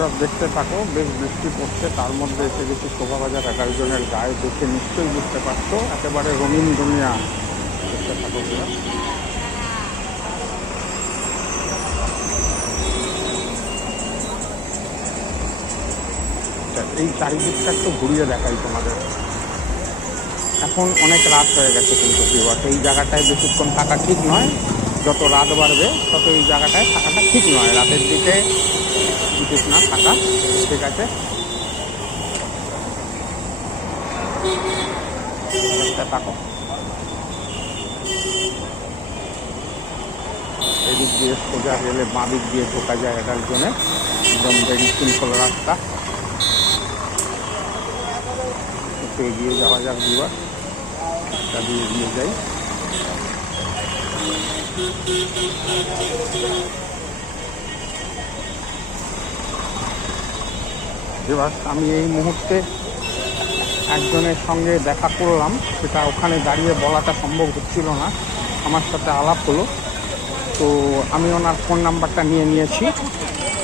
তোমরা দেখতে থাকো, বেশ বৃষ্টি পড়ছে, তার মধ্যে এসে গেছি শোভাবাজার 11 জনের গায়ে, দেখে নিশ্চয়ই বুঝতে পারছো একেবারে রঙিন দুনিয়া। দেখতে থাকো তোমরা। এই চারিদিকটা একটু ঘুরিয়ে দেখাই তোমাদের। এখন অনেক রাত হয়ে গেছে কিন্তু এই জায়গাটায় বেশিক্ষণ থাকা ঠিক নয়। যত রাত বাড়বে তত এই জায়গাটায় থাকাটা ঠিক নয়, রাতের দিকে উচিত না থাকা। ঠিক আছে, থাকো। এদিক দিয়ে সোজা গেলে বাঁ দিক দিয়ে ঢোকা যায় এটার জন্য, একদম ভেরি সিম্পল রাস্তা। একটু এগিয়ে যাওয়া যাক দুবার, রাস্তা দিয়ে এগিয়ে যাই। এবার আমি এই মুহূর্তে একজনের সঙ্গে দেখা করলাম, সেটা ওখানে দাঁড়িয়ে বলাটা সম্ভব হচ্ছিল না। আমার সাথে আলাপ হলো, তো আমি ওনার ফোন নাম্বারটা নিয়ে নিয়েছি,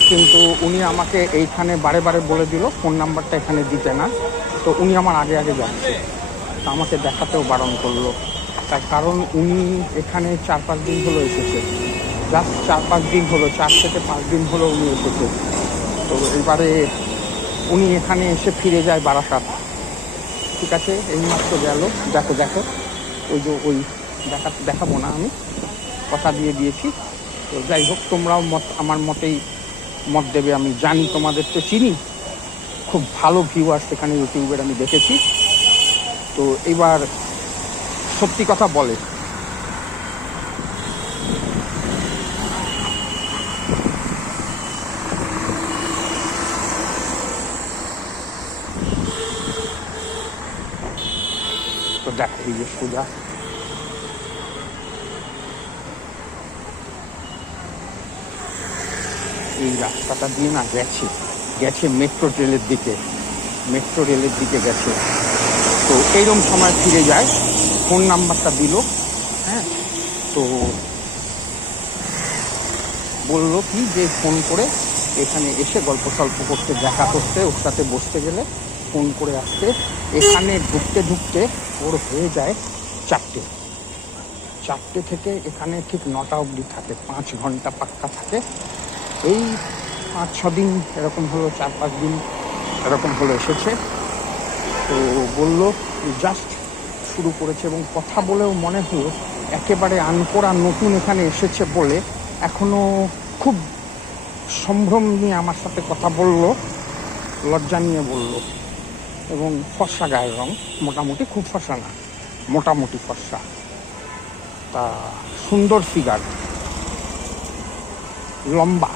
কিন্তু উনি আমাকে এইখানে বারে বারে বলে দিল ফোন নাম্বারটা এখানে দিতে না। তো উনি আমার আগে আগে যাচ্ছে, তা আমাকে দেখাতেও বারণ করলো। তার কারণ উনি এখানে 4-5 দিন হলো এসেছে, জাস্ট 4-5 দিন হলো, 4 থেকে 5 দিন হলো উনি এসেছে। তো এবারে উনি এখানে এসে ফিরে যায় বারাসাত। ঠিক আছে, এইমাত্র গেল। দেখো দেখো, ওই যে ওই দেখাবো না, আমি কথা দিয়ে দিয়েছি। তো যাই হোক, তোমরাও আমার মতেই মত দেবে, আমি জানি, তোমাদের তো চিনি, খুব ভালো ভিউয়ার্স এখানে ইউটিউবের আমি দেখেছি। তো এবার সত্যি কথা বলে, তো দেখ এই যে সোজা এই রাস্তাটা দিয়ে না গেছে মেট্রো রেলের দিকে গেছে। তো এইরকম সময় ফিরে যায়, ফোন নাম্বারটা দিল। হ্যাঁ, তো বললো কি যে ফোন করে এখানে এসে গল্প সল্প করতে, দেখা করতে, ওর সাথে বসতে গেলে ফোন করে আসতে। এখানে ঢুকতে ওর হয়ে যায় 4টে থেকে এখানে ঠিক 9টা অবধি থাকে, 5 ঘন্টা পাক্কা থাকে। এই 5-6 দিন এরকম হলো, 4-5 দিন এরকম হলো এসেছে। তো বললো জাস্ট শুরু করেছে, এবং কথা বলেও মনে হলো একেবারে আনকোড়া নতুন এখানে এসেছে বলে এখনো খুব সম্ভ্রম নিয়ে আমার সাথে কথা বললো, লজ্জা নিয়ে বললো। এবং ফর্সা গায়ের রং, মোটামুটি, খুব ফর্সা না, মোটামুটি ফর্সা। তা সুন্দর ফিগার, লম্বা,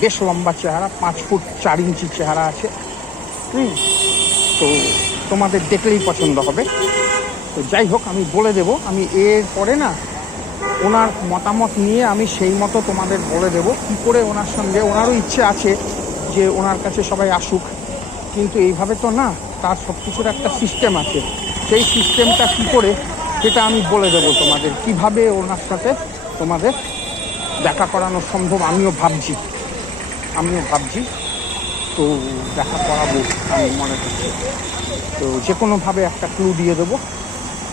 বেশ লম্বা চেহারা, 5 ফুট 4 ইঞ্চি চেহারা আছে। তো তোমাদের দেখলেই পছন্দ হবে। তো যাই হোক, আমি বলে দেব, আমি এর পরে না ওনার মতামত নিয়ে আমি সেই মতো তোমাদের বলে দেব কী করে ওনার সঙ্গে, ওনারও ইচ্ছে আছে যে ওনার কাছে সবাই আসুক, কিন্তু এইভাবে তো না, তার সব কিছুর একটা সিস্টেম আছে। সেই সিস্টেমটা কী করে সেটা আমি বলে দেব তোমাদের, কিভাবে ওনার সাথে তোমাদের দেখা করানো সম্ভব। আমিও ভাবছি, তো দেখা করাবো আমি মনে করছি। তো যে কোনোভাবে একটা ক্লু দিয়ে দেবো।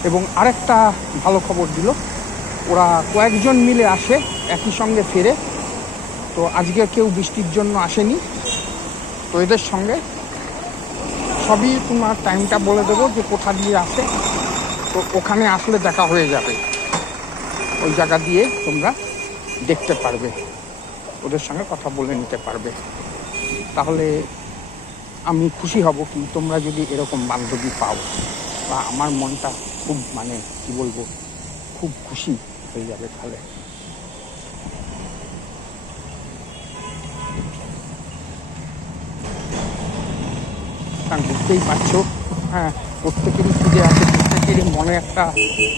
এবং আরেকটা ভালো খবর দিল, ওরা কয়েকজন মিলে আসে, একই সঙ্গে ফেরে। তো আজকে কেউ বৃষ্টির জন্য আসেনি। তো এদের সঙ্গে সবই তোমার টাইমটা বলে দেবো যে কোথা দিয়ে আসে। তো ওখানে আসলে দেখা হয়ে যাবে, ওই জায়গা দিয়ে তোমরা দেখতে পারবে, ওদের সঙ্গে কথা বলে নিতে পারবে। তাহলে আমি খুশি হব কি তোমরা যদি এরকম বান্ধবী পাও, বা আমার মনটা খুব, মানে কি বলবো, খুব খুশি হয়ে যাবে। তাহলে কারণ বুঝতেই পারছো, হ্যাঁ, প্রত্যেকেরই খুঁজে আছে, প্রত্যেকেরই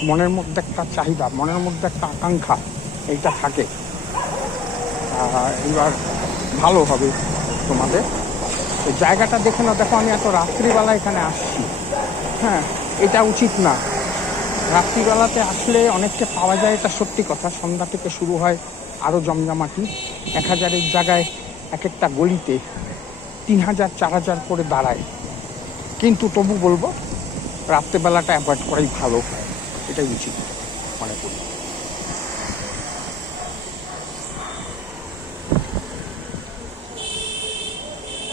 মনের মধ্যে একটা চাহিদা, মনের মধ্যে একটা আকাঙ্ক্ষা, এইটা থাকে। এবার ভালো হবে তোমাদের। তো জায়গাটা দেখে না, দেখো আমি এত রাত্রিবেলা এখানে আসছি, হ্যাঁ, এটা উচিত না। রাত্রিবেলাতে আসলে অনেককে পাওয়া যায়, এটা সত্যি কথা। সন্ধ্যা থেকে শুরু হয় আরও জমজমাটি, 1000-এর জায়গায় এক একটা গলিতে 3000 4000 করে দাঁড়ায়, কিন্তু তবু বলবো রাত্রেবেলাটা অ্যাভয়েড করাই ভালো হয়, এটাই উচিত মনে করি।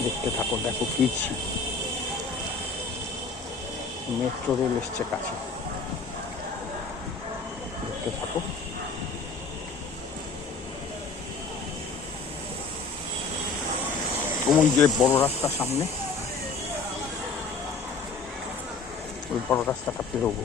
দেখতে থাকো, দেখো কিছি মেট্রো রেল এসছে কাছে, দেখতে থাকো। ওই যে বড় রাস্তার সামনে, ওই বড় রাস্তাটা পেরোবো।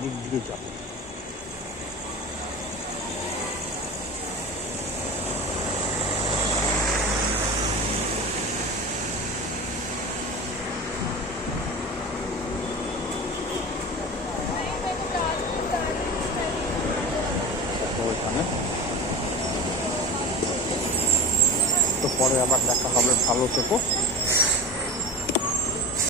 দিক দিয়ে যাবো। ওইখানে তো পরে আবার দেখা হবে, ভালো থেকো।